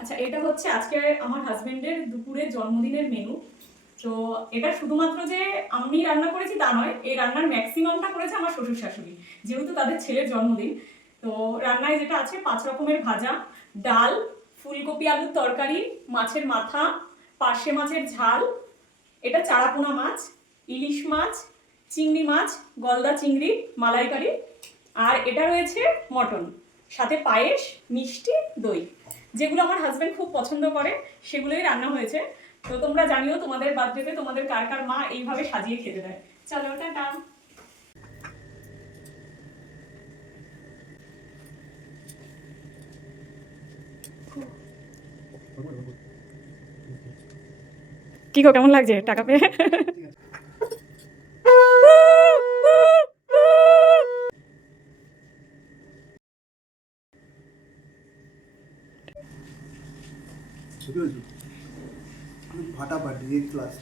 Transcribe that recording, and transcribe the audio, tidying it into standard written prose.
আচ্ছা, এটা হচ্ছে আজকে আমার হাজবেন্ডের দুপুরের জন্মদিনের মেনু। তো এটা শুধুমাত্র যে আমি রান্না করেছি তা নয়, এই রান্নার ম্যাক্সিমামটা করেছে আমার শ্বশুর শাশুড়ি, যেহেতু তাদের ছেলের জন্মদিন। তো রান্নায় যেটা আছে 5 রকমের ভাজা, ডাল, ফুলকপি আলুর তরকারি, মাছের মাথা, পার্শে মাছের ঝাল, এটা চারাপোনা মাছ, ইলিশ মাছ, চিংড়ি মাছ, গলদা চিংড়ি, মালাইকারি, আর এটা রয়েছে মটন, সাথে পায়েস, মিষ্টি, দই। যেগুলো আমার হাজবেন্ড খুব পছন্দ করে সেগুলোই রান্না হয়েছে। তো তোমরা জানিও তোমাদের বার্থডেতে তোমাদের কার কার মা এইভাবে সাজিয়ে খেতে দেয়। চলো টাটা। কি গো, কেমন লাগছে টাকা পেয়ে? ফাটাফাটি, एक क्लास।